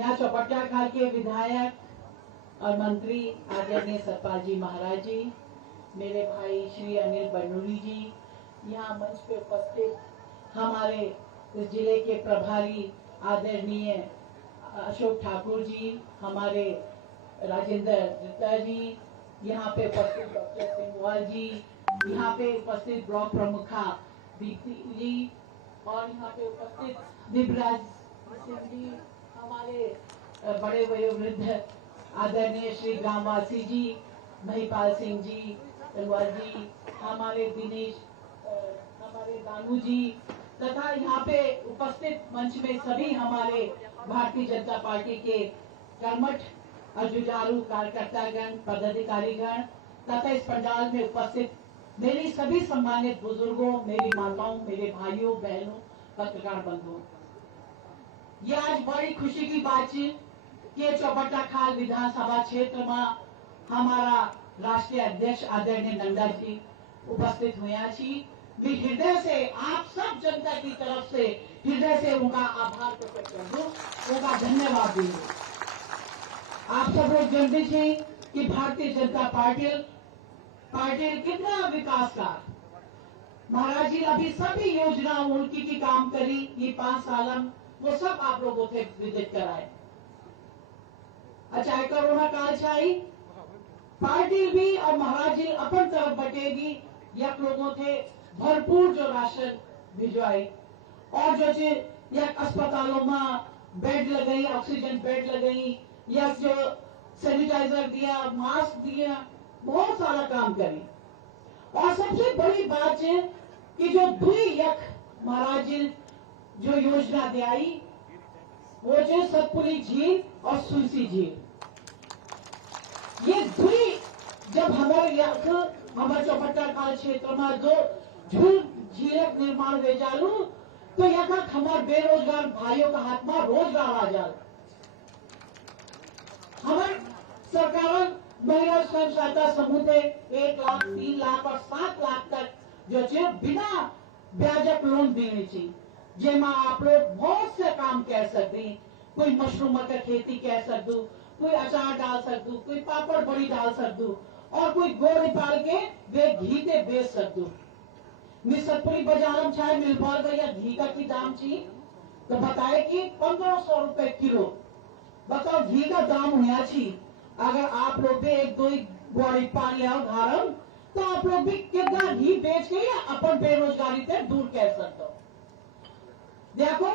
यहाँ चौपट्टा खाल के विधायक और मंत्री आदरणीय सतपाल जी महाराज जी, मेरे भाई श्री अनिल बनूरी जी, यहाँ मंच पे उपस्थित हमारे इस जिले के प्रभारी आदरणीय अशोक ठाकुर जी, हमारे राजेंद्र दत्ता जी, यहाँ पे उपस्थित डॉक्टर सिंघवाल जी, यहाँ पे उपस्थित ब्लॉक प्रमुखा दीप्ति जी और यहाँ पे उपस्थित दिव्यराज सिंह जी, हमारे बड़े वयोवृद्ध आदरणीय श्री ग्रामवासी जी महिपाल सिंह जी, तलवार जी, हमारे दिनेश, हमारे दानू जी तथा यहाँ पे उपस्थित मंच में सभी हमारे भारतीय जनता पार्टी के कर्मठ और जुझारू कार्यकर्तागण, पदाधिकारीगण तथा इस पंडाल में उपस्थित मेरी सभी सम्मानित बुजुर्गों, मेरी माताओं, मेरे भाइयों बहनों, पत्रकार बंधुओं, ये आज बड़ी खुशी की बात है कि चौपट्टा खाल विधानसभा क्षेत्र में हमारा राष्ट्रीय अध्यक्ष आदरणीय नंदा जी उपस्थित हुआ छी। मैं हृदय से आप सब जनता की तरफ से हृदय से उनका आभार प्रकट कर दूं, उनका धन्यवाद दूं। आप सब लोग जानते हैं कि भारतीय जनता पार्टी कितना विकास का महाराज जी अभी सभी योजना उनकी की काम करी ये 5 साल वो सब आप लोगों से विदित कराए। अच्छा कोरोना काल छाई पार्टी भी और महाराज जी अपन तरफ बटेगी यक लोगों थे भरपूर जो राशन भिजवाई और जो यक अस्पतालों में बेड लगाई, ऑक्सीजन बेड लगाई, यक जो सैनिटाइजर दिया, मास्क दिया, बहुत सारा काम करी। और सबसे बड़ी बात है कि जो दुई यक महाराज जी जो योजना दियाई वो जो सतपुली झील और सुलसी झील, ये दुई जब हमारे चौपट्टा खाल क्षेत्र में जो झीलक निर्माण हो जालू तो यहाँ हमारे बेरोजगार भाइयों का हाथ में रोजगार आ जाए। हमारे सरकार महिला स्वयं सहायता समूह थे 1 लाख, 3 लाख और 7 लाख तक जो है बिना ब्याजक लोन देने चाहिए, जेमा आप लोग बहुत से काम कर सकते हैं। कोई मशरूम का खेती कर सकते, कोई अचार डाल सकते, कोई पापड़ बड़ी डाल सकते और कोई गोड़ पाल के वे घी के बेच सकते। सतपुरी बाजार में चाहे मिल पाल या घी का की दाम चाहिए तो बताए कि 1500 रुपए किलो। बताओ घी का दाम हुआ चाहिए, अगर आप लोग भी 1-2 गोड़ी पा लिया घर तो आप लोग भी कितना घी बेच के या अपन बेरोजगारी से दूर कर सकते हो। देखो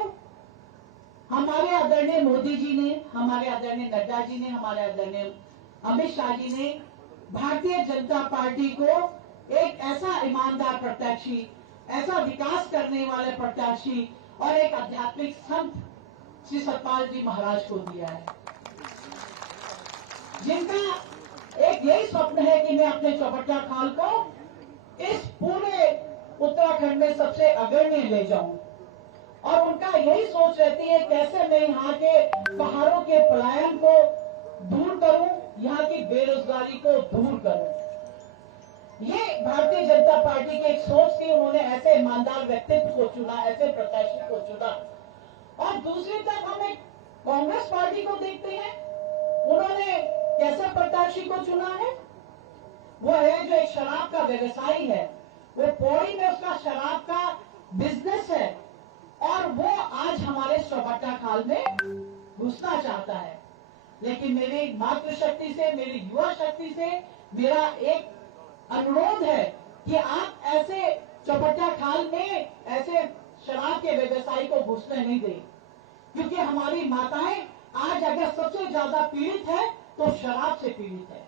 हमारे आदरणीय मोदी जी ने, हमारे आदरणीय नड्डा जी ने, हमारे आदरणीय अमित शाह जी ने भारतीय जनता पार्टी को एक ऐसा ईमानदार प्रत्याशी, ऐसा विकास करने वाले प्रत्याशी और एक आध्यात्मिक संत श्री सतपाल जी महाराज को दिया है, जिनका एक यही स्वप्न है कि मैं अपने चौपट्टा खाल को इस पूरे उत्तराखंड में सबसे अग्रणी ले जाऊं। और उनका यही सोच रहती है कैसे मैं यहाँ के पहाड़ों के पलायन को दूर करूं, यहाँ की बेरोजगारी को दूर करूं। ये भारतीय जनता पार्टी की एक सोच थी, उन्होंने ऐसे ईमानदार व्यक्तित्व को चुना, ऐसे प्रत्याशी को चुना। और दूसरी तरफ हम एक कांग्रेस पार्टी को देखते हैं, उन्होंने कैसे प्रत्याशी को चुना है, वो है जो एक शराब का व्यवसायी है, वो पौड़ी में उसका शराब का बिजनेस है और वो आज हमारे चौपट्टा खाल में घुसना चाहता है। लेकिन मेरी मातृशक्ति से, मेरी युवा शक्ति से मेरा एक अनुरोध है कि आप ऐसे चौपट्टा खाल में ऐसे शराब के व्यवसायी को घुसने नहीं दें, क्योंकि हमारी माताएं आज अगर सबसे ज्यादा पीड़ित है तो शराब से पीड़ित है।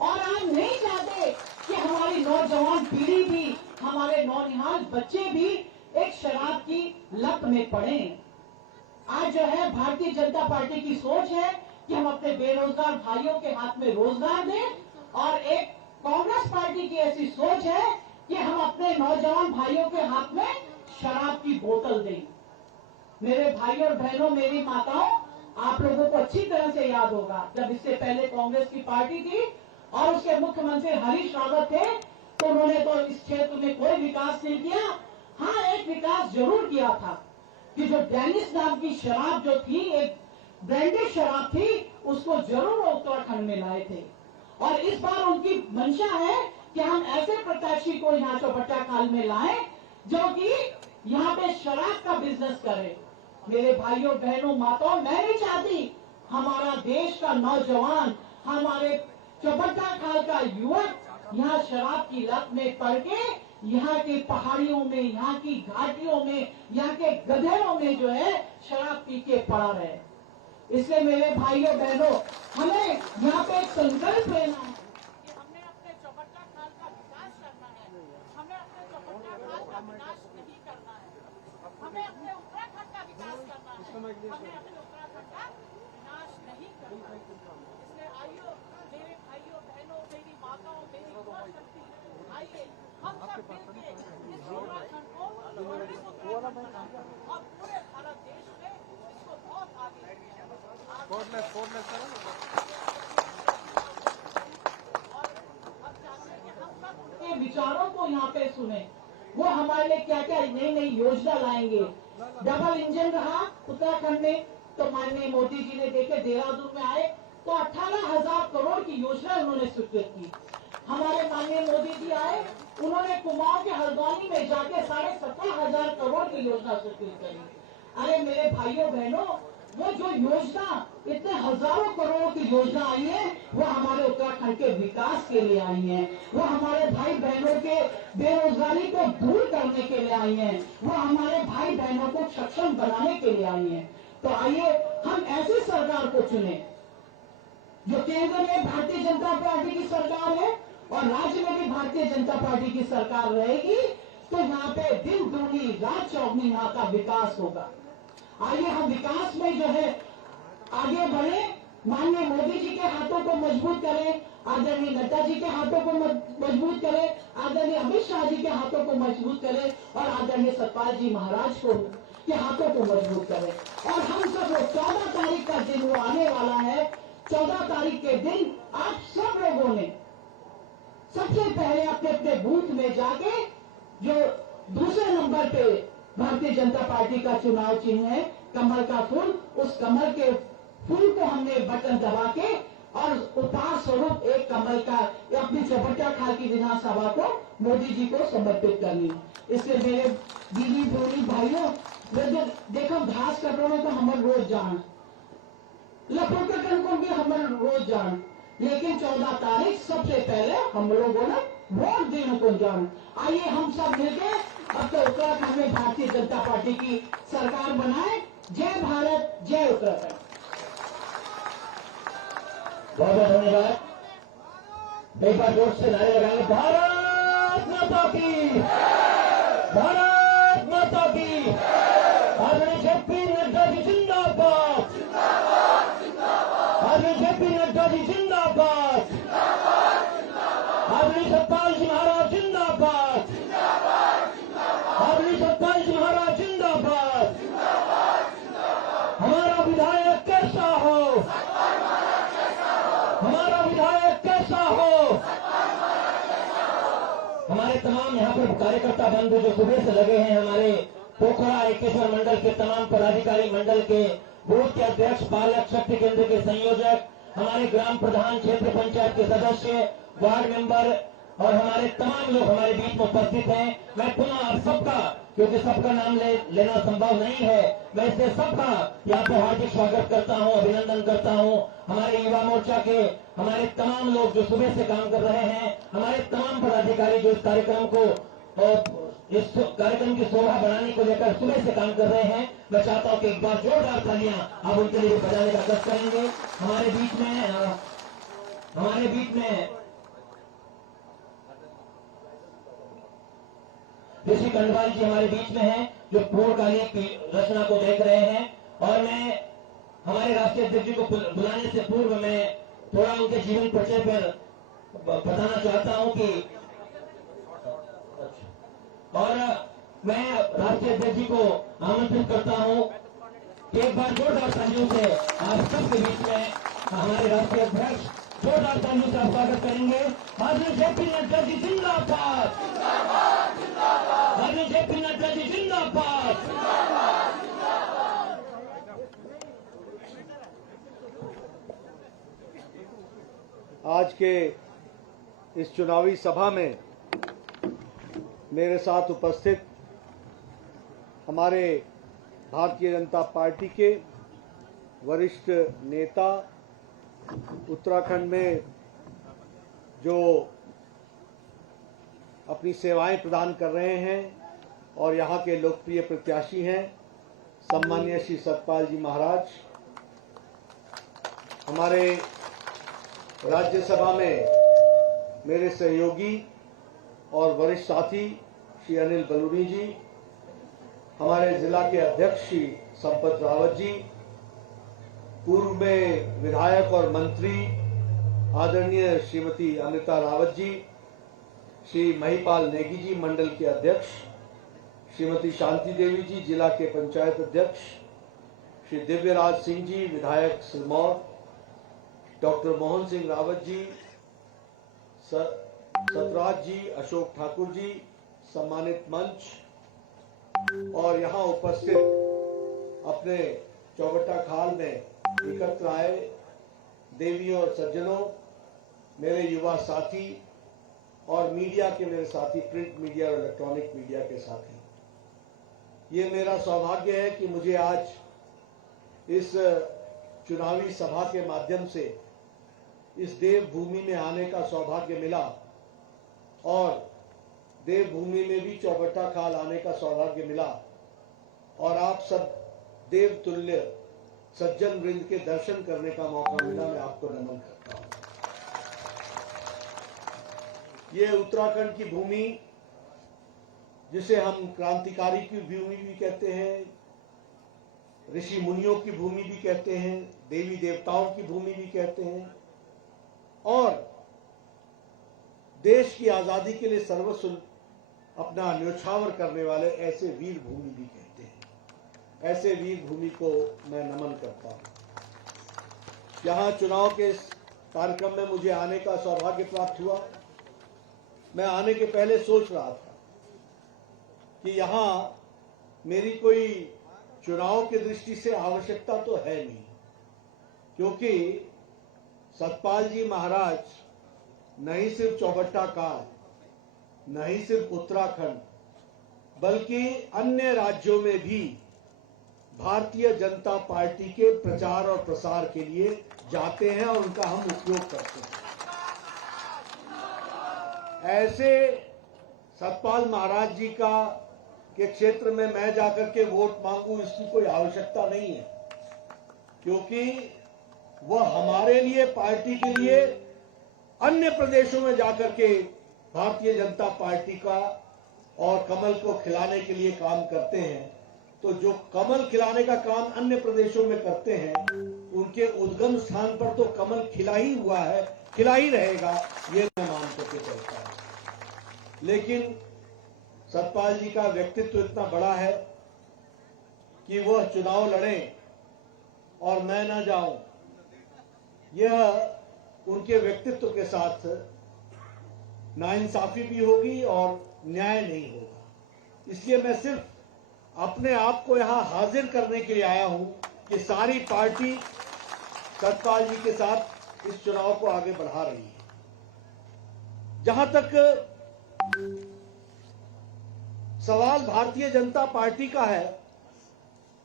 और हम नहीं चाहते कि हमारी नौजवान पीढ़ी भी, हमारे नौनिहाल बच्चे भी एक शराब की लत में पड़े। आज जो है भारतीय जनता पार्टी की सोच है कि हम अपने बेरोजगार भाइयों के हाथ में रोजगार दें और एक कांग्रेस पार्टी की ऐसी सोच है कि हम अपने नौजवान भाइयों के हाथ में शराब की बोतल दें। मेरे भाइयों और बहनों, मेरी माताओं, आप लोगों को अच्छी तरह से याद होगा जब इससे पहले कांग्रेस की पार्टी थी और उसके मुख्यमंत्री हरीश रावत थे तो उन्होंने तो इस क्षेत्र में कोई विकास नहीं किया। हाँ, एक विकास जरूर किया था कि जो डेनिस नाम की शराब जो थी, एक ब्रांडेड शराब थी उसको जरूर वो उत्तराखंड में लाए थे। और इस बार उनकी मंशा है कि हम ऐसे प्रत्याशी को यहाँ चौबट्टा खाल में लाएं जो कि यहाँ पे शराब का बिजनेस करे। मेरे भाइयों बहनों माताओं, मैं नहीं चाहती हमारा देश का नौजवान, हमारे चौबट्टा खाल का युवक यहाँ शराब की लत में पड़ के यहाँ के पहाड़ियों में, यहाँ की घाटियों में, यहाँ के गधेरों में जो है शराब पी के पड़ा रहे। इसलिए मेरे भाइयों बहनों, हमें यहाँ पे एक संकल्प लेना है कि हमने अपने चौबट्टा खाल का विकास करना है। हमें अपने चौबट्टा खाल का विनाश नहीं करना है, हमें अपने उत्तराखंड का विकास करना है, हमें अपने उत्तराखंड का विनाश नहीं करना है। इसलिए आइयो मेरे भाइयों बहनों, मेरी माताओं, मेरी युवा शक्ति, आइए हम सब मिलकर इस उत्तराखंड को स्वर्णिम उत्तराखंड बनाएं और पूरे भारत देश में इसको बहुत आगे के विचारों को यहाँ पे सुने। वो हमारे लिए क्या क्या नई नई योजना लाएंगे। डबल इंजन रहा उत्तराखंड में, तो माननीय मोदी जी ने देखे देहरादून में आए तो 18,000 करोड़ की योजना उन्होंने स्वीकृत की। हमारे माननीय मोदी जी आए, उन्होंने कुमाऊं के हल्द्वानी में जाके 17,500 करोड़ की योजना स्वीकृत करी। अरे मेरे भाइयों बहनों, वो जो योजना इतने हजारों करोड़ की योजना आई है, वो हमारे उत्तराखंड के विकास के लिए आई है। वो हमारे भाई बहनों के बेरोजगारी को दूर करने के लिए आई है। वो हमारे भाई बहनों को सक्षम बनाने के लिए आई है। तो आइए हम ऐसी सरकार को चुने जो केंद्र में भारतीय जनता पार्टी की सरकार है और राज्य में भी भारतीय जनता पार्टी की सरकार रहेगी। तो यहाँ पे दिन दूनी रात चौगनी यहाँ का विकास होगा। आइए हम विकास में जो है आगे बढ़े, माननीय मोदी जी के हाथों को मजबूत करें, आदरणीय नड्डा जी के हाथों को मजबूत करें, आदरणीय अमित शाह जी के हाथों को मजबूत करें और आदरणीय सतपाल जी महाराज के हाथों को मजबूत करें। और हम सब 14 तारीख का दिन वो आने वाला है। 14 तारीख के दिन आप सब लोगों ने सबसे पहले अपने अपने बूथ में जाके जो दूसरे नंबर पे भारतीय जनता पार्टी का चुनाव चिन्ह है कमल का फूल, उस कमल के फूल को हमने बटन दबा के और उपहार स्वरूप एक कमल का अपनी चौबट्टा खाल की विधानसभा को मोदी जी को समर्पित करनी। इसलिए मेरे दीदी बहनी भाइयों, देखो घास कटोरे तो हम रोज जान, लपोटन को भी हम रोज जान, लेकिन 14 तारीख सबसे पहले हम लोगों ने वोट देने को जान। आइए हम सब मिलकर अब तो उत्तराखंड में भारतीय जनता पार्टी की सरकार बनाए। जय भारत, जय उत्तराखंड। बहुत बहुत धन्यवाद। एक बार जोर से नारे लगाएंगे, भारत माता की, भारत माता की। आदरणीय जेपी नड्डा जी जिंदाबाद, आदरणीय जेपी नड्डा जी जिंदाबाद, आदरणीय सतपाल जी महाराज जिंदाबाद, आदरणीय सतपाल जी महाराज जिंदाबाद। हमारा विधायक कैसा हो, हमारा विधायक कैसा हो। हमारे तमाम यहाँ पर कार्यकर्ता बंधु जो सुबह से लगे हैं, हमारे पोखरा एकेश्वर मंडल के तमाम पदाधिकारी मंडल के बूथ के अध्यक्ष, पालक शक्ति केंद्र के संयोजक, हमारे ग्राम प्रधान, क्षेत्र पंचायत के सदस्य, वार्ड मेंबर और हमारे तमाम लोग हमारे बीच में उपस्थित हैं। मैं पुनः आप सबका, क्योंकि सबका नाम लेना संभव नहीं है, मैं इसलिए सबका यहाँ पे हार्दिक स्वागत करता हूँ, अभिनंदन करता हूँ। हमारे युवा मोर्चा के हमारे तमाम लोग जो सुबह से काम कर रहे हैं, हमारे तमाम पदाधिकारी जो इस कार्यक्रम की शोभा बढ़ाने को लेकर सुबह से काम कर रहे हैं, मैं चाहता हूँ कि एक बार जोरदार तालियां आप उनके लिए बजाने का कष्ट करेंगे। हमारे बीच में ऋषि खंडवाल जी हमारे बीच में हैं, जो पूर्णकालीन की रचना को देख रहे हैं। और मैं हमारे राष्ट्रीय अध्यक्ष जी को बुलाने से पूर्व मैं थोड़ा उनके जीवन परिचय पर बताना चाहता हूं कि, और मैं राष्ट्रीय अध्यक्ष जी को आमंत्रित करता हूं कि एक बार जोरदार तालियों से आप सबके बीच में हमारे राष्ट्रीय अध्यक्ष जोरदार तालियों से स्वागत करेंगे। आदरणीय जेपी नड्डा जी जिंदाबाद, आदरणीय जेपी नड्डा जी जिंदाबाद। आज के इस चुनावी सभा में मेरे साथ उपस्थित हमारे भारतीय जनता पार्टी के वरिष्ठ नेता, उत्तराखंड में जो अपनी सेवाएं प्रदान कर रहे हैं और यहाँ के लोकप्रिय प्रत्याशी हैं, सम्माननीय श्री सतपाल जी महाराज, हमारे राज्यसभा में मेरे सहयोगी और वरिष्ठ साथी श्री अनिल बलूनी जी, हमारे जिला के अध्यक्ष श्री संपत रावत जी, पूर्व में विधायक और मंत्री आदरणीय श्रीमती अमृता रावत जी, श्री महिपाल नेगी जी मंडल के अध्यक्ष, श्रीमती शांति देवी जी जिला के पंचायत अध्यक्ष, श्री दिव्यराज सिंह जी विधायक सिरमौर, डॉक्टर मोहन सिंह रावत जी, सतराज जी, अशोक ठाकुर जी, सम्मानित मंच और यहाँ उपस्थित अपने चौबट्टा खाल में एकत्र आए देवियों और सज्जनों, मेरे युवा साथी और मीडिया के मेरे साथी, प्रिंट मीडिया और इलेक्ट्रॉनिक मीडिया के साथी, ये मेरा सौभाग्य है कि मुझे आज इस चुनावी सभा के माध्यम से इस देवभूमि में आने का सौभाग्य मिला और देवभूमि में भी चौबट्टा खाल आने का सौभाग्य मिला और आप सब देवतुल्य सज्जन वृंद के दर्शन करने का मौका मिला। मैं आपको नमन करता हूं। ये उत्तराखंड की भूमि, जिसे हम क्रांतिकारी की भूमि भी कहते हैं, ऋषि मुनियों की भूमि भी कहते हैं, देवी देवताओं की भूमि भी कहते हैं और देश की आजादी के लिए सर्वस्व अपना न्योछावर करने वाले ऐसे वीर भूमि भी कहते हैं। ऐसे वीर भूमि को मैं नमन करता हूं। यहां चुनाव के इस कार्यक्रम में मुझे आने का सौभाग्य प्राप्त हुआ। मैं आने के पहले सोच रहा था कि यहां मेरी कोई चुनाव की दृष्टि से आवश्यकता तो है नहीं, क्योंकि सतपाल जी महाराज नहीं सिर्फ चौबट्टा खाल, नहीं सिर्फ उत्तराखंड, बल्कि अन्य राज्यों में भी भारतीय जनता पार्टी के प्रचार और प्रसार के लिए जाते हैं और उनका हम उपयोग करते हैं। ऐसे सतपाल महाराज जी का के क्षेत्र में मैं जाकर के वोट मांगू, इसकी कोई आवश्यकता नहीं है, क्योंकि वह हमारे लिए, पार्टी के लिए अन्य प्रदेशों में जाकर के भारतीय जनता पार्टी का और कमल को खिलाने के लिए काम करते हैं। तो जो कमल खिलाने का काम अन्य प्रदेशों में करते हैं, उनके उद्गम स्थान पर तो कमल खिला ही हुआ है, खिला ही रहेगा, ये मैं मान करके चलता हूं। लेकिन सतपाल जी का व्यक्तित्व इतना बड़ा है कि वह चुनाव लड़ें और मैं ना जाऊं, यह उनके व्यक्तित्व के साथ नाइंसाफी भी होगी और न्याय नहीं होगा। इसलिए मैं सिर्फ अपने आप को यहां हाजिर करने के लिए आया हूं कि सारी पार्टी सतपाल जी के साथ इस चुनाव को आगे बढ़ा रही है। जहां तक सवाल भारतीय जनता पार्टी का है,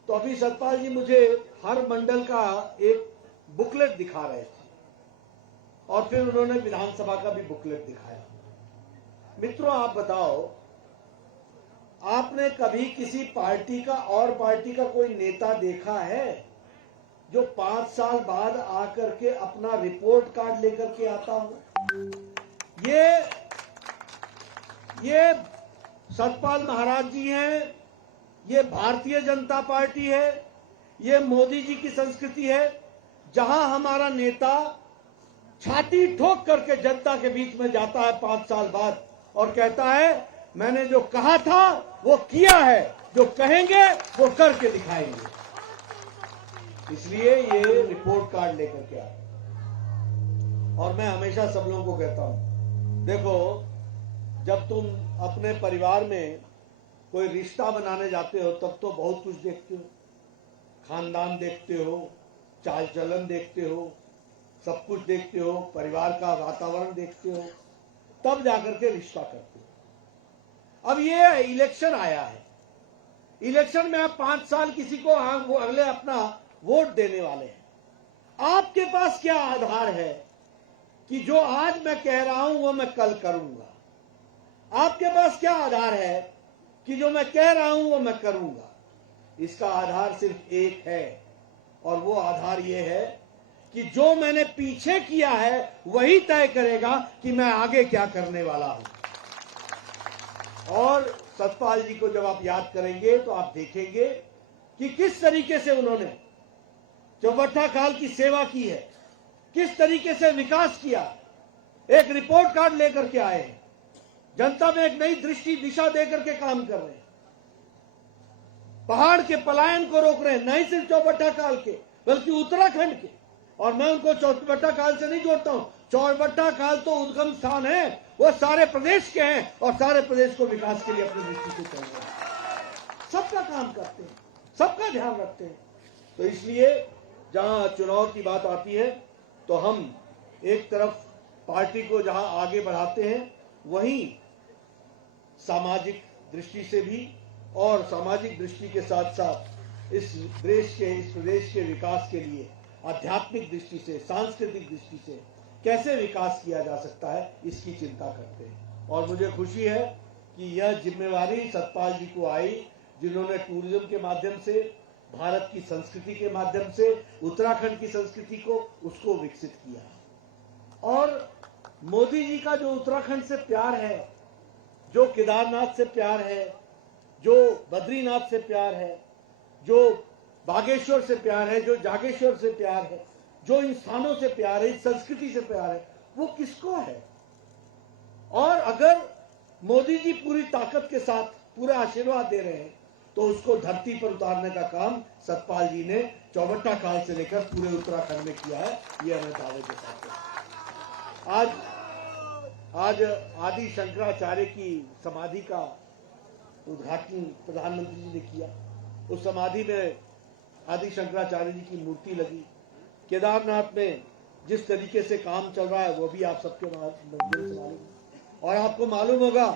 तो अभी सतपाल जी मुझे हर मंडल का एक बुकलेट दिखा रहे थे और फिर उन्होंने विधानसभा का भी बुकलेट दिखाया। मित्रों, आप बताओ, आपने कभी किसी पार्टी का और पार्टी का कोई नेता देखा है जो 5 साल बाद आकर के अपना रिपोर्ट कार्ड लेकर के आता हो? ये सतपाल महाराज जी हैं, ये भारतीय जनता पार्टी है, ये मोदी जी की संस्कृति है, जहां हमारा नेता छाती ठोक करके जनता के बीच में जाता है 5 साल बाद और कहता है मैंने जो कहा था वो किया है, जो कहेंगे वो करके दिखाएंगे। इसलिए ये रिपोर्ट कार्ड लेकर के आए। और मैं हमेशा सब लोगों को कहता हूं, देखो, जब तुम अपने परिवार में कोई रिश्ता बनाने जाते हो तब तो बहुत कुछ देखते हो, खानदान देखते हो, चाल चलन देखते हो, सब कुछ देखते हो, परिवार का वातावरण देखते हो, तब जाकर के रिश्ता करते हो। अब ये इलेक्शन आया है, इलेक्शन में आप 5 साल किसी को वो अगले अपना वोट देने वाले हैं। आपके पास क्या आधार है कि जो आज मैं कह रहा हूं वो मैं कल करूंगा? आपके पास क्या आधार है कि जो मैं कह रहा हूं वो मैं करूंगा? इसका आधार सिर्फ एक है, और वो आधार ये है कि जो मैंने पीछे किया है वही तय करेगा कि मैं आगे क्या करने वाला हूं। और सतपाल जी को जब आप याद करेंगे तो आप देखेंगे कि किस तरीके से उन्होंने चौबट्टा काल की सेवा की है, किस तरीके से विकास किया। एक रिपोर्ट कार्ड लेकर के आए हैं, जनता में एक नई दृष्टि दिशा देकर के काम कर रहे हैं, पहाड़ के पलायन को रोक रहे हैं, नहीं सिर्फ चौबट्टा काल के बल्कि उत्तराखंड के। और मैं उनको चौबट्टा काल से नहीं जोड़ता हूं, चौबट्टा काल तो उद्गम स्थान है, वो सारे प्रदेश के हैं और सारे प्रदेश को विकास के लिए अपनी दृष्टि से चल रहे हैं, सबका काम करते हैं, सबका ध्यान रखते हैं। तो इसलिए जहां चुनाव की बात आती है तो हम एक तरफ पार्टी को जहां आगे बढ़ाते हैं, वहीं सामाजिक दृष्टि से भी और सामाजिक दृष्टि के साथ साथ इस देश के, इस प्रदेश के विकास के लिए आध्यात्मिक दृष्टि से, सांस्कृतिक दृष्टि से कैसे विकास किया जा सकता है, इसकी चिंता करते हैं। और मुझे खुशी है कि यह जिम्मेवारी सतपाल जी को आई, जिन्होंने टूरिज्म के माध्यम से, भारत की संस्कृति के माध्यम से उत्तराखंड की संस्कृति को उसको विकसित किया। और मोदी जी का जो उत्तराखंड से प्यार है, जो केदारनाथ से प्यार है, जो बद्रीनाथ से प्यार है, जो बागेश्वर से प्यार है, जो जागेश्वर से प्यार है, जो इन स्थानों से प्यार है, इस संस्कृति से प्यार है, वो किसको है? और अगर मोदी जी पूरी ताकत के साथ पूरा आशीर्वाद दे रहे हैं तो उसको धरती पर उतारने का काम सतपाल जी ने चौबट्टा काल से लेकर पूरे उत्तराखंड में किया है। यह मैं दावे के साथ आज आदि शंकराचार्य की समाधि का उद्घाटन प्रधानमंत्री जी ने किया। उस समाधि में आदि शंकराचार्य जी की मूर्ति लगी। केदारनाथ में जिस तरीके से काम चल रहा है वो भी आप सबके माध्यम से मालूम है। और आपको मालूम होगा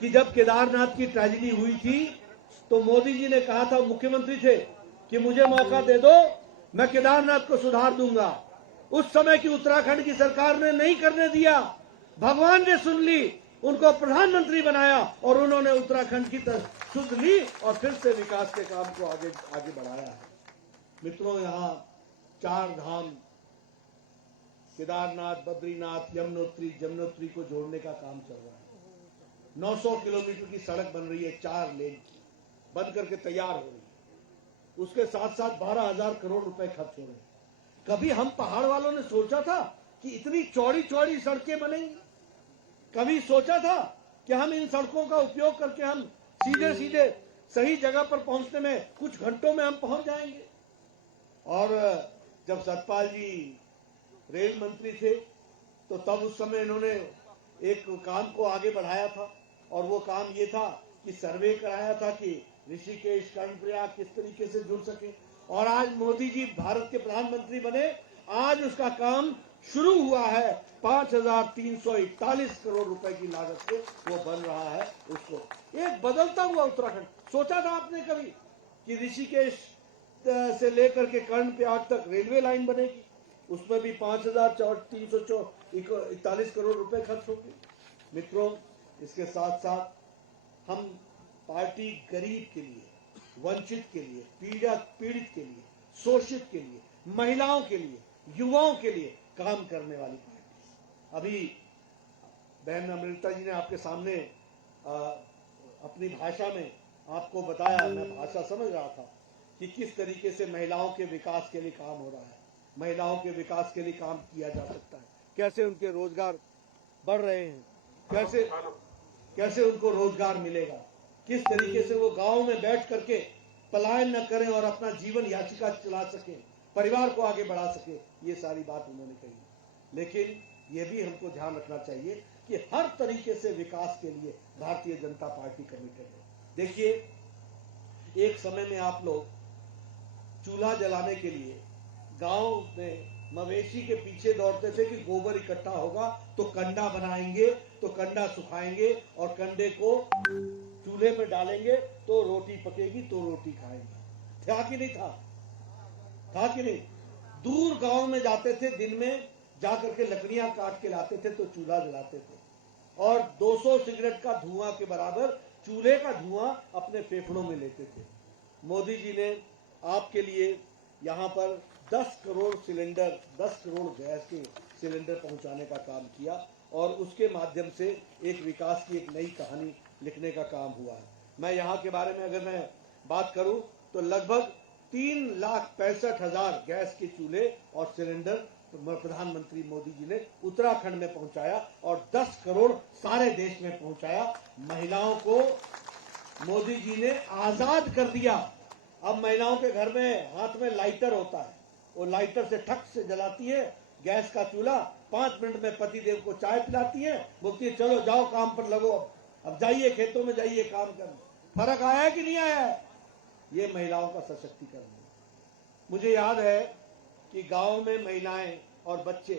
कि जब केदारनाथ की ट्रेजेडी हुई थी तो मोदी जी ने कहा था, मुख्यमंत्री थे, कि मुझे मौका दे दो, मैं केदारनाथ को सुधार दूंगा। उस समय की उत्तराखंड की सरकार ने नहीं करने दिया। भगवान ने सुन ली, उनको प्रधानमंत्री बनाया और उन्होंने उत्तराखंड की सुध ली और फिर से विकास के काम को आगे बढ़ाया है। मित्रों, यहाँ 4 धाम केदारनाथ, बद्रीनाथ, यमुनोत्री को जोड़ने का काम चल रहा है। 900 किलोमीटर की सड़क बन रही है, 4 लेन की, बन करके तैयार हो रही है। उसके साथ साथ 12,000 करोड़ रुपए खर्च हो रहे हैं। कभी हम पहाड़ वालों ने सोचा था कि इतनी चौड़ी चौड़ी सड़कें बनेंगी? कभी सोचा था कि हम इन सड़कों का उपयोग करके हम सीधे सीधे सही जगह पर पहुंचने में कुछ घंटों में हम पहुंच जाएंगे? और जब सतपाल जी रेल मंत्री थे तो तब उस समय इन्होंने एक काम को आगे बढ़ाया था, और वो काम ये था कि सर्वे कराया था कि ऋषिकेश, कर्णप्रयाग किस तरीके से जुड़ सके। और आज मोदी जी भारत के प्रधानमंत्री बने, आज उसका काम शुरू हुआ है। 5,341 करोड़ रुपए की लागत से वो बन रहा है। उसको एक बदलता हुआ उत्तराखंड। सोचा था आपने कभी कि ऋषिकेश से लेकर के कर्णप्रयाग तक रेलवे लाइन बनेगी? उसमें भी 5,341 करोड़ रुपए खर्च होंगे। मित्रों, इसके साथ साथ हम पार्टी गरीब के लिए, वंचित के लिए, पीड़ित के लिए, शोषित के लिए, महिलाओं के लिए, युवाओं के लिए काम करने वाली पार्टी। अभी बहन अमृता जी ने आपके सामने अपनी भाषा में आपको बताया, मैं भाषा समझ रहा था, कि किस तरीके से महिलाओं के विकास के लिए काम हो रहा है, महिलाओं के विकास के लिए काम किया जा सकता है, कैसे उनके रोजगार बढ़ रहे हैं, कैसे उनको रोजगार मिलेगा, किस तरीके से वो गांव में बैठ करके पलायन न करें और अपना जीवन याचिका चला सके, परिवार को आगे बढ़ा सके। ये सारी बात उन्होंने कही। लेकिन ये भी हमको ध्यान रखना चाहिए कि हर तरीके से विकास के लिए भारतीय जनता पार्टी कमिटेड है। देखिए, एक समय में आप लोग चूल्हा जलाने के लिए गांव में मवेशी के पीछे दौड़ते थे कि गोबर इकट्ठा होगा तो कंडा बनाएंगे, तो कंडा सुखाएंगे और कंडे को चूल्हे में डालेंगे तो रोटी पकेगी, तो रोटी खाएंगे। था कि नहीं था? था कि नहीं? दूर गांव में जाते थे, दिन में जाकर के लकड़ियां काट के लाते थे तो चूल्हा जलाते थे और 200 सिगरेट का धुआं के बराबर चूल्हे का धुआं अपने फेफड़ों में लेते थे। मोदी जी ने आपके लिए यहाँ पर 10 करोड़ सिलेंडर, 10 करोड़ गैस के सिलेंडर पहुंचाने का काम किया और उसके माध्यम से एक विकास की एक नई कहानी लिखने का काम हुआ है। मैं यहाँ के बारे में अगर मैं बात करूं तो लगभग 3,65,000 गैस के चूल्हे और सिलेंडर प्रधानमंत्री मोदी जी ने उत्तराखंड में पहुंचाया और 10 करोड़ सारे देश में पहुंचाया। महिलाओं को मोदी जी ने आजाद कर दिया। अब महिलाओं के घर में हाथ में लाइटर होता है, वो लाइटर से ठक से जलाती है गैस का चूल्हा, 5 मिनट में पति देव को चाय पिलाती है, बोलती है चलो जाओ काम पर लगो, अब जाइए खेतों में जाइए काम करने। फर्क आया है कि नहीं आया है? ये महिलाओं का सशक्तिकरण है। मुझे याद है कि गांव में महिलाएं और बच्चे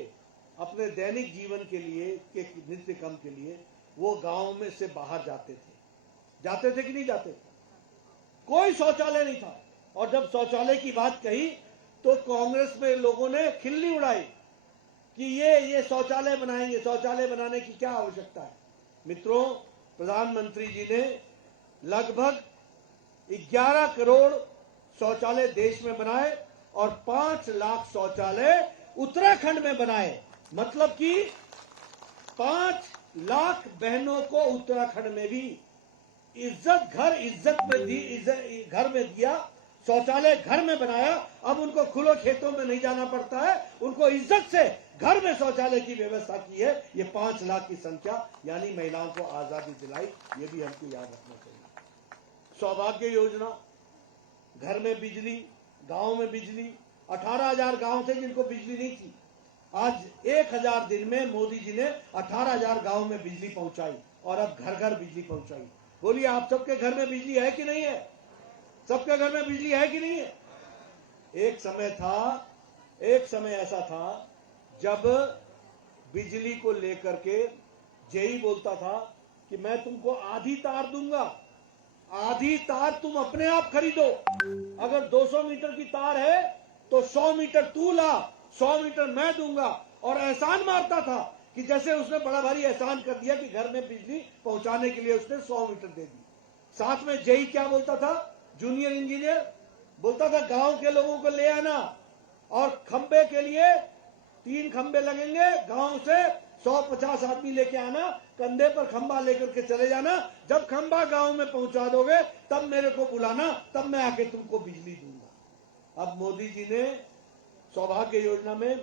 अपने दैनिक जीवन के लिए, के नित्य कर्म के लिए वो गांव में से बाहर जाते थे कि नहीं जाते थे? कोई शौचालय नहीं था और जब शौचालय की बात कही तो कांग्रेस में लोगों ने खिल्ली उड़ाई कि ये शौचालय बनाएंगे, शौचालय बनाने की क्या आवश्यकता है। मित्रों, प्रधानमंत्री जी ने लगभग 11 करोड़ शौचालय देश में बनाए और 5 लाख शौचालय उत्तराखंड में बनाए। मतलब कि 5 लाख बहनों को उत्तराखंड में भी इज्जत में दी, घर में दिया, शौचालय घर में बनाया। अब उनको खुले खेतों में नहीं जाना पड़ता है, उनको इज्जत से घर में शौचालय की व्यवस्था की है। ये 5 लाख की संख्या यानी महिलाओं को आजादी दिलाई, ये भी हमको याद रखना चाहिए। सौभाग्य योजना, घर में बिजली, गांव में बिजली, 18,000 गांव थे जिनको बिजली नहीं थी। आज 1,000 दिन में मोदी जी ने 18,000 गांव में बिजली पहुंचाई और अब घर घर बिजली पहुंचाई। बोलिए, आप सबके घर में बिजली है कि नहीं है? सबके घर में बिजली है कि नहीं है? एक समय ऐसा था जब बिजली को लेकर के जेई बोलता था कि मैं तुमको आधी तार दूंगा, आधी तार तुम अपने आप खरीदो। अगर 200 मीटर की तार है तो 100 मीटर तू ला, 100 मीटर मैं दूंगा। और एहसान मारता था कि जैसे उसने बड़ा भारी एहसान कर दिया कि घर में बिजली पहुंचाने के लिए उसने 100 मीटर दे दी। साथ में जेई क्या बोलता था? जूनियर इंजीनियर बोलता था गांव के लोगों को ले आना और खंबे के लिए 3 खंबे लगेंगे, गांव से 150 आदमी लेके आना, कंधे पर खंबा लेकर के चले जाना। जब खंबा गांव में पहुंचा दोगे तब मेरे को बुलाना, तब मैं आके तुमको बिजली दूंगा। अब मोदी जी ने सौभाग्य योजना में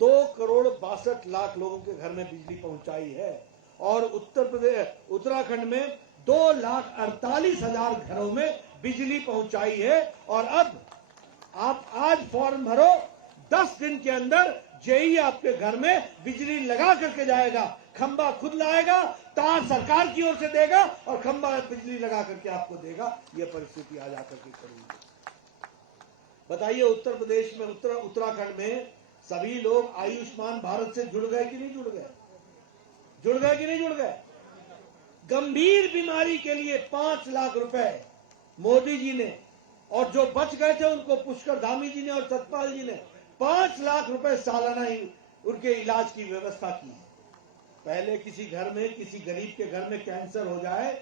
2 करोड़ 62 लाख लोगों के घर में बिजली पहुंचाई है और उत्तराखंड में 2,48,000 घरों में बिजली पहुंचाई है। और अब आप आज फॉर्म भरो, 10 दिन के अंदर जेई आपके घर में बिजली लगा करके जाएगा। खंबा खुद लाएगा, तार सरकार की ओर से देगा और खंबा बिजली लगा करके आपको देगा। ये परिस्थिति आज आकर के करेंगे। बताइए, उत्तर प्रदेश में, उत्तराखंड में सभी लोग आयुष्मान भारत से जुड़ गए कि नहीं जुड़ गए? जुड़ गए कि नहीं जुड़ गए? गंभीर बीमारी के लिए 5 लाख रुपए मोदी जी ने, और जो बच गए थे उनको पुष्कर धामी जी ने और सतपाल जी ने 5 लाख रुपए सालाना उनके इलाज की व्यवस्था की। पहले किसी घर में, किसी गरीब के घर में कैंसर हो जाए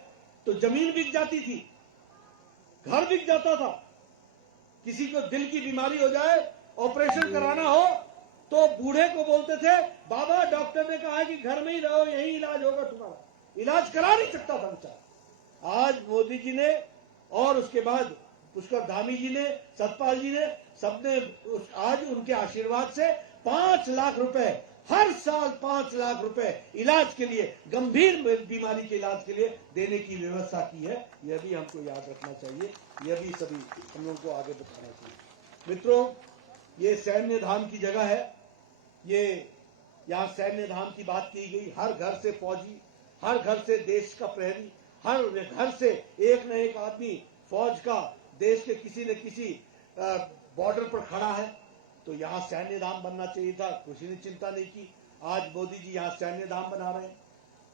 तो जमीन बिक जाती थी, घर बिक जाता था। किसी को दिल की बीमारी हो जाए, ऑपरेशन कराना हो तो बूढ़े को बोलते थे, बाबा डॉक्टर ने कहा है कि घर में ही रहो, यही इलाज होगा तुम्हारा। इलाज करा नहीं सकता था बेचारा। आज मोदी जी ने और उसके बाद पुष्कर धामी जी ने, सतपाल जी ने, सबने आज उनके आशीर्वाद से 5 लाख रुपए हर साल 5 लाख रुपए इलाज के लिए, गंभीर बीमारी के इलाज के लिए देने की व्यवस्था की है। यह भी हमको याद रखना चाहिए, यह भी सभी हम लोगों को आगे बताना चाहिए। मित्रों, ये सैन्य धाम की जगह है। ये यहाँ सैन्य धाम की बात की गई। हर घर से फौजी, हर घर से देश का प्रहरी, हर घर से एक न एक आदमी फौज का देश के किसी न किसी बॉर्डर पर खड़ा है। तो यहाँ सैन्य धाम बनना चाहिए था, किसी ने चिंता नहीं की। आज मोदी जी यहाँ सैन्य धाम बना रहे हैं।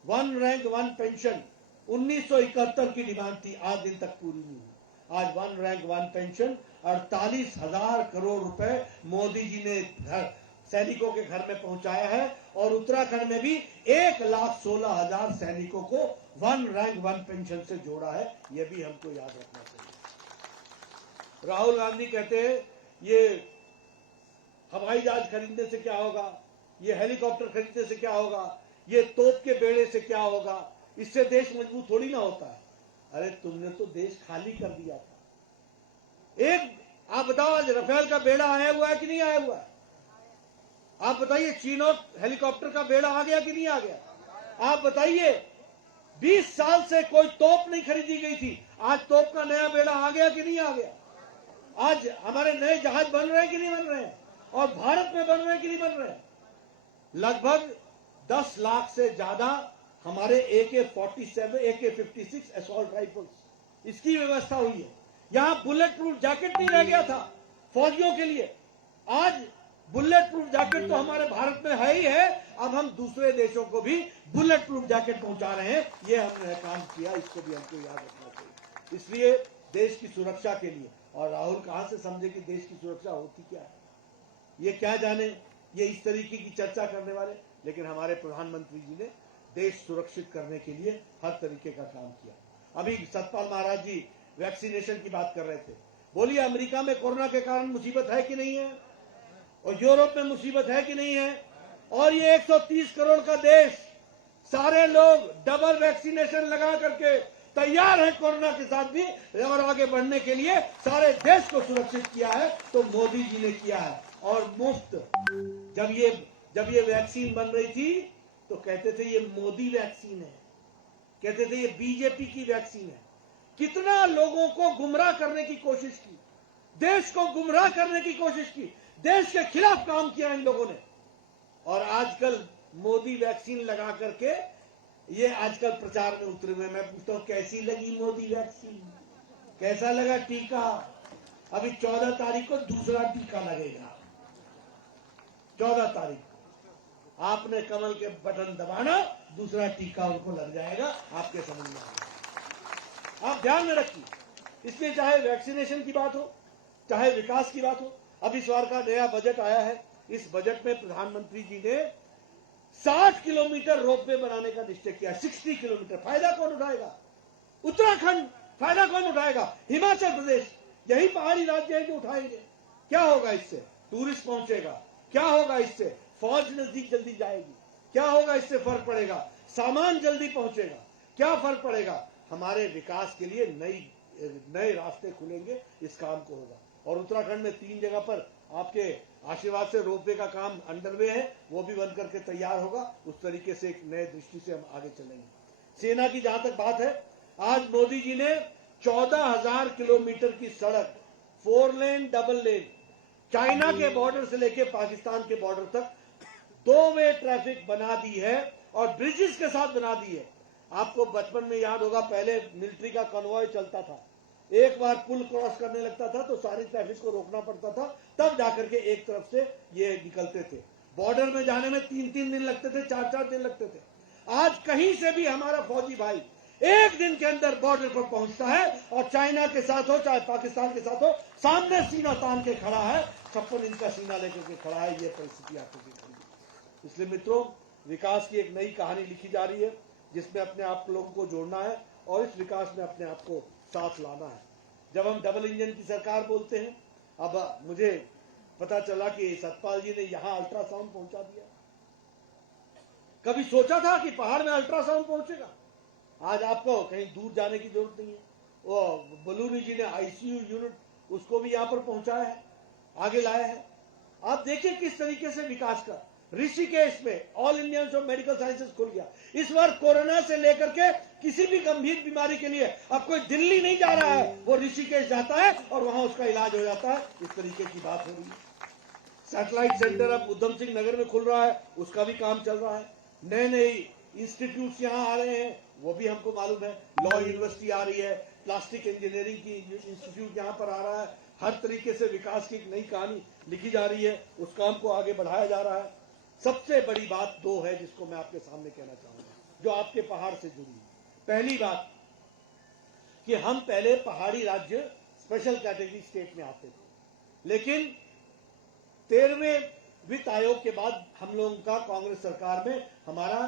1 रैंक 1 पेंशन 1971 की डिमांड थी, आज दिन तक पूरी नहीं हुई। आज 1 रैंक 1 पेंशन 48,000 करोड़ रुपए मोदी जी ने घर सैनिकों के घर में पहुंचाया है। और उत्तराखंड में भी 1,16,000 सैनिकों को 1 रैंक 1 पेंशन से जोड़ा है। यह भी हमको याद रखना चाहिए। राहुल गांधी कहते हैं ये हवाई जहाज खरीदने से क्या होगा, ये हेलीकॉप्टर खरीदने से क्या होगा, ये तोप के बेड़े से क्या होगा, इससे देश मजबूत थोड़ी ना होता है। अरे तुमने तो देश खाली कर दिया था। एक आप बताओ, आज राफेल का बेड़ा आया हुआ है कि नहीं आया हुआ है? आप बताइए, चीनोक हेलीकॉप्टर का बेड़ा आ गया कि नहीं आ गया? आप बताइए, 20 साल से कोई तोप नहीं खरीदी गई थी, आज तोप का नया बेड़ा आ गया कि नहीं आ गया? आज हमारे नए जहाज बन रहे हैं कि नहीं बन रहे हैं? और भारत में बन रहे हैं कि नहीं बन रहे हैं? लगभग 10 लाख से ज्यादा हमारे AK-47, AK-56 असॉल्ट राइफल्स, इसकी व्यवस्था हुई है। यहां बुलेट प्रूफ जैकेट नहीं रह गया था फौजियों के लिए, आज बुलेट प्रूफ जैकेट तो हमारे भारत में है ही है। अब हम दूसरे देशों को भी बुलेट प्रूफ जैकेट पहुंचा रहे हैं। ये हमने काम किया, इसको भी हमको याद रखना चाहिए। इसलिए देश की सुरक्षा के लिए, और राहुल कहां से समझे कि देश की सुरक्षा होती क्या है, ये क्या जाने, ये इस तरीके की चर्चा करने वाले। लेकिन हमारे प्रधानमंत्री जी ने देश सुरक्षित करने के लिए हर तरीके का काम किया। अभी सतपाल महाराज जी वैक्सीनेशन की बात कर रहे थे। बोलिए, अमेरिका में कोरोना के कारण मुसीबत है कि नहीं है? और यूरोप में मुसीबत है कि नहीं है? और ये 130 करोड़ का देश, सारे लोग डबल वैक्सीनेशन लगा करके तैयार है कोरोना के साथ भी और आगे बढ़ने के लिए। सारे देश को सुरक्षित किया है तो मोदी जी ने किया है। और मुफ्त, जब ये वैक्सीन बन रही थी तो कहते थे ये मोदी वैक्सीन है, कहते थे ये बीजेपी की वैक्सीन है। कितना लोगों को गुमराह करने की कोशिश की, देश को गुमराह करने की कोशिश की, देश के खिलाफ काम किया इन लोगों ने। और आजकल मोदी वैक्सीन लगा करके ये आजकल प्रचार में उतरे हुए। मैं पूछता हूं, कैसी लगी मोदी वैक्सीन? कैसा लगा टीका? अभी 14 तारीख को दूसरा टीका लगेगा। 14 तारीख को आपने कमल के बटन दबाना, दूसरा टीका उनको लग जाएगा, आपके समझ में आएगा। आप ध्यान में रखिए। इसलिए चाहे वैक्सीनेशन की बात हो, चाहे विकास की बात हो। अब इस बार का नया बजट आया है। इस बजट में प्रधानमंत्री जी ने 60 किलोमीटर रोपवे बनाने का निश्चय किया। 60 किलोमीटर। फायदा कौन उठाएगा? उत्तराखंड। फायदा कौन उठाएगा? हिमाचल प्रदेश। यही पहाड़ी राज्य है जो उठाएंगे। क्या होगा इससे? टूरिस्ट पहुंचेगा। क्या होगा इससे? फौज नजदीक जल्दी जाएगी। क्या होगा इससे? फर्क पड़ेगा। सामान जल्दी पहुंचेगा। क्या फर्क पड़ेगा? हमारे विकास के लिए नए रास्ते खुलेंगे। इस काम को होगा। और उत्तराखंड में 3 जगह पर आपके आशीर्वाद से रोपवे का काम अंडरवे है, वो भी बन करके तैयार होगा। उस तरीके से एक नए दृष्टि से हम आगे चलेंगे। सेना की जहां तक बात है, आज मोदी जी ने 14,000 किलोमीटर की सड़क, 4 लेन डबल लेन, चाइना के बॉर्डर से लेकर पाकिस्तान के बॉर्डर तक 2 वे ट्रैफिक बना दी है और ब्रिजेस के साथ बना दी है। आपको बचपन में याद होगा, पहले मिलिट्री का कन्वॉय चलता था। एक बार पुल क्रॉस करने लगता था तो सारी ट्रैफिक को रोकना पड़ता था, तब जाकर के एक तरफ से ये निकलते थे। बॉर्डर में जाने में 3-3 दिन लगते थे, 4-4 दिन लगते थे। आज कहीं से भी हमारा फौजी भाई एक दिन के अंदर बॉर्डर पर पहुंचता है और चाइना के साथ हो चाहे पाकिस्तान के साथ हो, सामने सीना तान के खड़ा है, 56 इंच का सीना लेकर के खड़ा है। ये परिस्थिति आपको दिख रही है। इसलिए मित्रों, विकास की एक नई कहानी लिखी जा रही है, जिसमें अपने आप लोगों को जोड़ना है और इस विकास में अपने आप को साथ लाना है। जब हम डबल इंजन की सरकार बोलते हैं, अब मुझे पता चला कि सतपाल जी ने यहां अल्ट्रासाउंड पहुंचा दिया। कभी सोचा था कि पहाड़ में अल्ट्रासाउंड पहुंचेगा? आज आपको कहीं दूर जाने की जरूरत नहीं है। वो बलूनी जी ने आईसीयू यूनिट उसको भी यहां पर पहुंचाया है, आगे लाया है। आप देखिए किस तरीके से विकास का। ऋषिकेश में all India institute of medical sciences खुल गया। इस बार कोरोना से लेकर के किसी भी गंभीर बीमारी के लिए अब कोई दिल्ली नहीं जा रहा है, वो ऋषिकेश जाता है और वहां उसका इलाज हो जाता है। इस तरीके की बात हो रही है। सैटेलाइट सेंटर अब उधम सिंह नगर में खुल रहा है, उसका भी काम चल रहा है। नए इंस्टीट्यूट यहाँ आ रहे हैं, वो भी हमको मालूम है। लॉ यूनिवर्सिटी आ रही है, प्लास्टिक इंजीनियरिंग की इंस्टीट्यूट यहाँ पर आ रहा है, हर तरीके से विकास की एक नई कहानी लिखी जा रही है, उस काम को आगे बढ़ाया जा रहा है। सबसे बड़ी बात दो है जिसको मैं आपके सामने कहना चाहूंगा, जो आपके पहाड़ से जुड़ी है। पहली बात कि हम पहले पहाड़ी राज्य स्पेशल कैटेगरी स्टेट में आते थे, लेकिन 13वें वित्त आयोग के बाद हम लोगों का कांग्रेस सरकार में हमारा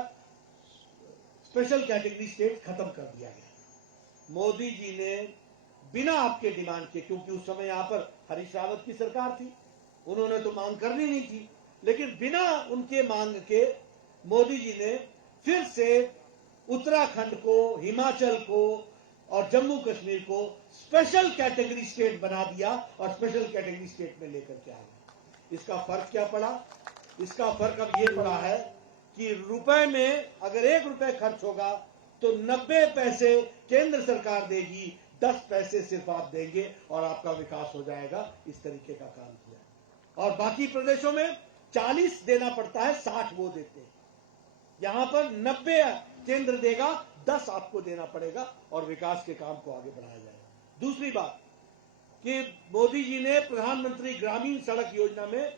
स्पेशल कैटेगरी स्टेट खत्म कर दिया गया। मोदी जी ने बिना आपके डिमांड के, क्योंकि उस समय यहां पर हरीश रावत की सरकार थी, उन्होंने तो मांग करनी नहीं थी, लेकिन बिना उनके मांग के मोदी जी ने फिर से उत्तराखंड को, हिमाचल को और जम्मू कश्मीर को स्पेशल कैटेगरी स्टेट बना दिया और स्पेशल कैटेगरी स्टेट में लेकर के आ गए। इसका फर्क क्या पड़ा? इसका फर्क अब ये पड़ा है कि रुपए में अगर 1 रुपए खर्च होगा तो 90 पैसे केंद्र सरकार देगी, 10 पैसे सिर्फ आप देंगे और आपका विकास हो जाएगा। इस तरीके का काम किया। और बाकी प्रदेशों में 40 देना पड़ता है, 60 वो देते हैं। यहां पर 90 केंद्र देगा, 10 आपको देना पड़ेगा और विकास के काम को आगे बढ़ाया जाएगा। दूसरी बात कि मोदी जी ने प्रधानमंत्री ग्रामीण सड़क योजना में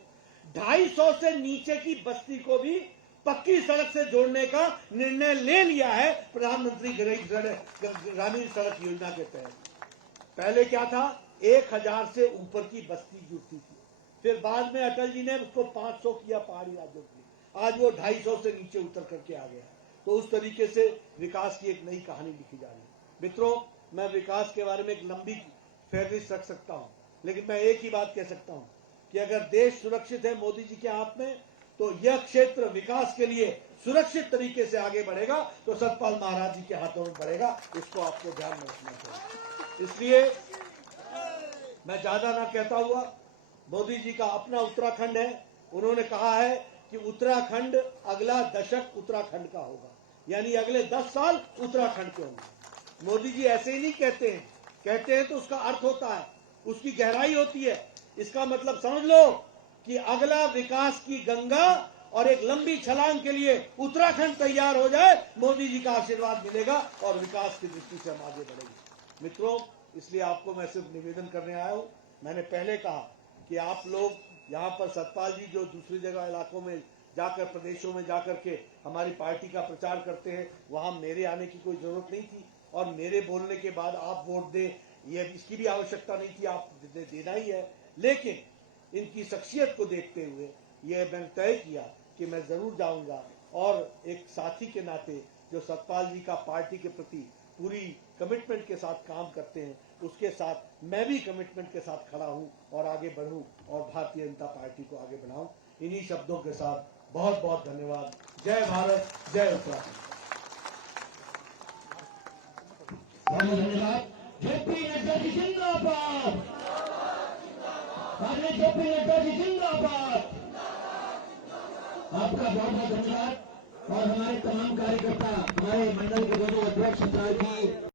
250 से नीचे की बस्ती को भी पक्की सड़क से जोड़ने का निर्णय ले लिया है प्रधानमंत्री ग्रामीण सड़क योजना के तहत। पहले क्या था, 1000 से ऊपर की बस्ती जुड़ती थी, फिर बाद में अटल जी ने उसको 500 किया पहाड़ी राज्यों के लिए, आज वो 250 से नीचे उतर करके आ गया। तो उस तरीके से विकास की एक नई कहानी लिखी जा रही है। मित्रों, मैं विकास के बारे में एक लंबी फहरिस्त रख सकता हूं, लेकिन मैं एक ही बात कह सकता हूं कि अगर देश सुरक्षित है मोदी जी के हाथ में, तो यह क्षेत्र विकास के लिए सुरक्षित तरीके से आगे बढ़ेगा तो सतपाल महाराज जी के हाथों में बढ़ेगा। इसको आपको ध्यान में रखना चाहिए। इसलिए मैं ज्यादा ना कहता हुआ, मोदी जी का अपना उत्तराखंड है, उन्होंने कहा है कि उत्तराखंड अगला दशक उत्तराखंड का होगा, यानी अगले 10 साल उत्तराखंड के होंगे। मोदी जी ऐसे ही नहीं कहते हैं, कहते हैं तो उसका अर्थ होता है, उसकी गहराई होती है। इसका मतलब समझ लो कि अगला विकास की गंगा और एक लंबी छलांग के लिए उत्तराखंड तैयार हो जाए, मोदी जी का आशीर्वाद मिलेगा और विकास की दृष्टि से हम आगे बढ़ेंगे। मित्रों, इसलिए आपको मैं सिर्फ निवेदन करने आया हूं। मैंने पहले कहा कि आप लोग यहाँ पर सतपाल जी जो दूसरी जगह इलाकों में जाकर, प्रदेशों में जाकर के हमारी पार्टी का प्रचार करते हैं, वहां मेरे आने की कोई जरूरत नहीं थी और मेरे बोलने के बाद आप वोट दें, ये इसकी भी आवश्यकता नहीं थी, आप देना ही है। लेकिन इनकी शख्सियत को देखते हुए यह मैंने तय किया कि मैं जरूर जाऊंगा और एक साथी के नाते जो सतपाल जी का पार्टी के प्रति पूरी कमिटमेंट के साथ काम करते हैं, उसके साथ मैं भी कमिटमेंट के साथ खड़ा हूं और आगे बढ़ूं और भारतीय जनता पार्टी को आगे बढ़ाऊं। इन्हीं शब्दों के साथ बहुत बहुत धन्यवाद। जय भारत, जय उत्तराखंड। धन्यवाद। जेपी नड्डा जी जिंदाबाद, जेपी नड्डा जी जिंदाबाद। आपका बहुत बहुत धन्यवाद। और हमारे तमाम कार्यकर्ता, हमारे मंडल के दोनों अध्यक्ष जी